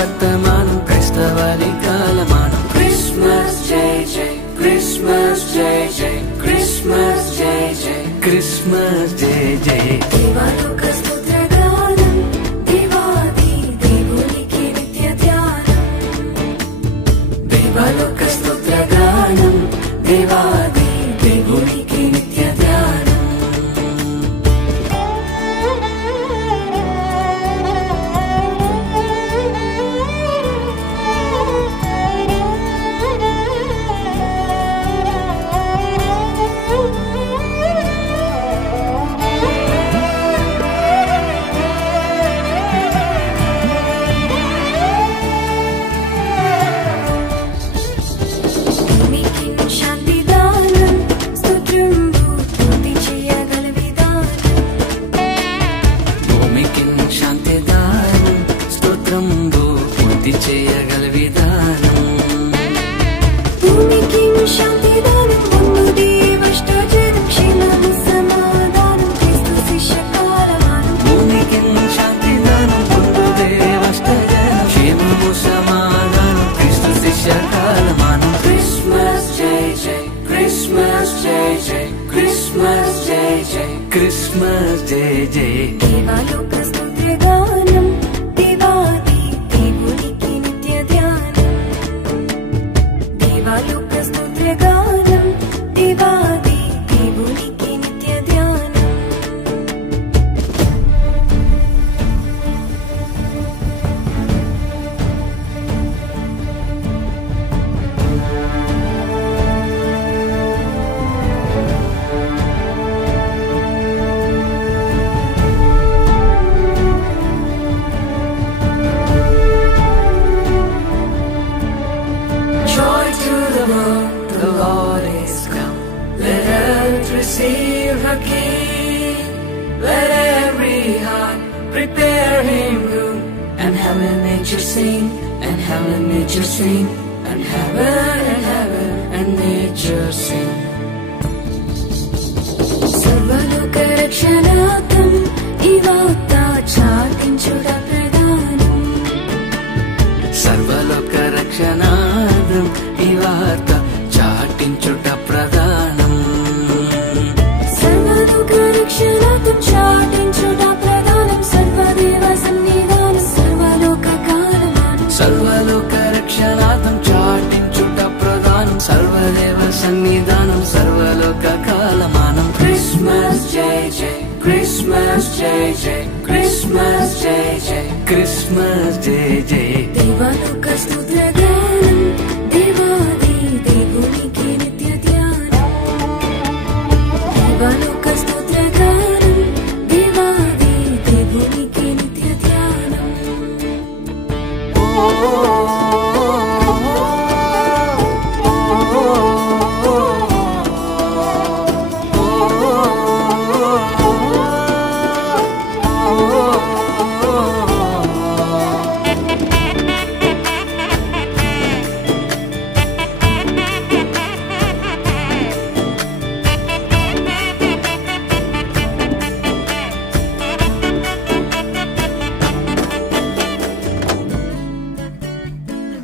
వర్తమానం క్రైస్తవాది కాలమానం. క్రిస్మస్ జై జై, క్రిస్మస్ జై జై, క్రిస్మస్ జై జై, క్రిస్మస్ జై జై. దేవాలోక స్తుత్రగానం, దేవాది దేవునికి నిత్య ధ్యానం. దేవాలోక స్తుత్రగానం, దేవాది దేవునికి నిత్య ధ్యానం. చేయగల విధానం భూమికి శాంతి దానం, ముందు దేవష్టజనం, క్షేమము సమాధానం, క్రీస్తు శిష్య కాలమానం. భూమికి శాంతి దానం, ముందు దేవష్టజనం, క్షేమము సమాధానం, క్రీస్తు శిష్య కాలమానం. క్రిస్మస్ జై జై, క్రిస్మస్ జై జై, క్రిస్మస్ జై జై, క్రిస్మస్ జై జై. దేవాలోక స్తుత్రగానం, దేవాది దేవునికి నిత్య ధ్యానం. దేవాలోక స్తుత్రగానం, దేవాది దేవునికి నిత్య ధ్యానం. Joy to the world, the Lord is come. Let earth receive her King. Let every heart prepare him room. And heaven and nature sing, and heaven and nature sing, and heaven and nature sing. సర్వలోక రక్షణార్థం ఈ వార్త చాటించుట ప్రధానం. సర్వలోక రక్షణార్థం ఈ వార్త చాటించుట ప్రధానం. సర్వలోక రక్షణార్థం చాటించుట ప్రధానం. సర్వదేవ సన్నిధానం, సర్వలోక కాలమానం. సర్వలోక రక్షణార్థం చాటించుట ప్రధానం. సర్వదేవ సన్నిధానం, సర్వలోక కాలమానం. క్రిస్మస్ జై జై, క్రిస్మస్ జై జై, క్రిస్మస్ జై జై, క్రిస్మస్ జై జై. దేవాలోక స్తుత్రగానం, దేవాది దేవునికి నిత్య ధ్యానం. దేవాలోక స్తుత్రగానం, దేవాది దేవునికి నిత్య ధ్యానం.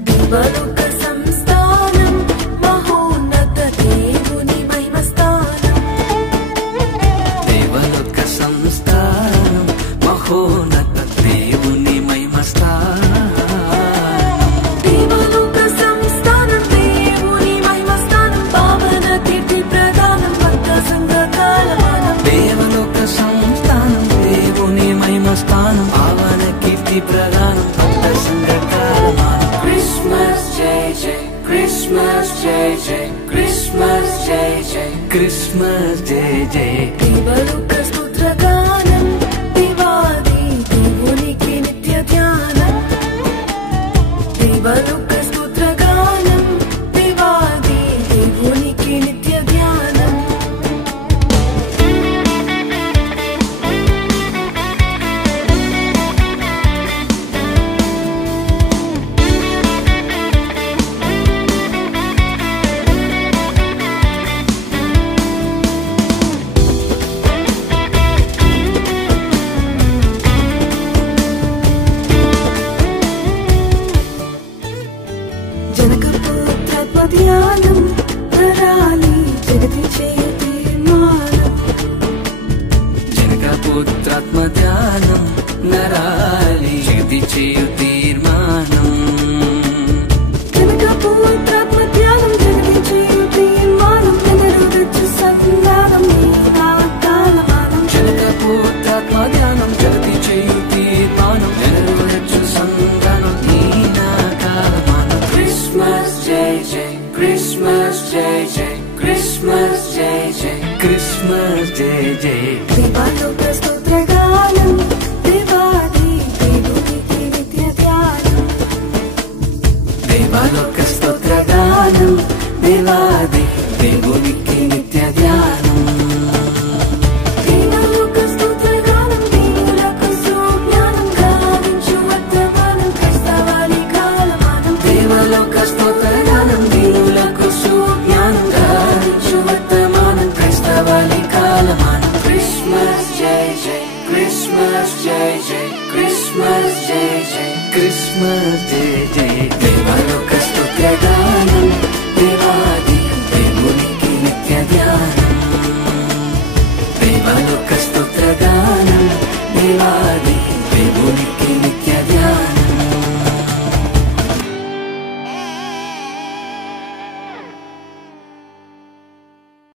దేవాలోక సంస్థానం, మహోన్నత దేవుని మహిమస్థానం. దేవలోక సంస్థానం, మహోన్నత దేవుని మహిమస్థానం. దేవాలోక సంస్థానం, దేవుని మహిమస్థానం, పావన కీర్తి ప్రదానం, భక్త సంఘ కాలమానం. దేవలోక సంస్థానం, దేవుని మహిమస్థానం, పావన కీర్తి ప్రదానం, భక్త సంఘ కాలమానం. క్రిస్మస్ జై గానం దేవాది దేవునికి నిత్య ధ్యానం. దేవలోక స్తోత్రగానం దీనులకు సుజ్ఞానం గావించు వర్తమానం క్రైస్తవాని కాలమానం. దేవలోక స్తోత్రగానం దీనులకు సుజ్ఞానం గావించు వర్తమానం క్రైస్తవాని కాలమానం. క్రిస్మస్ జై జై క్రిస్మస్ జై జై క్రిస్మస్ జై జై క్రిస్మస్ జై జై.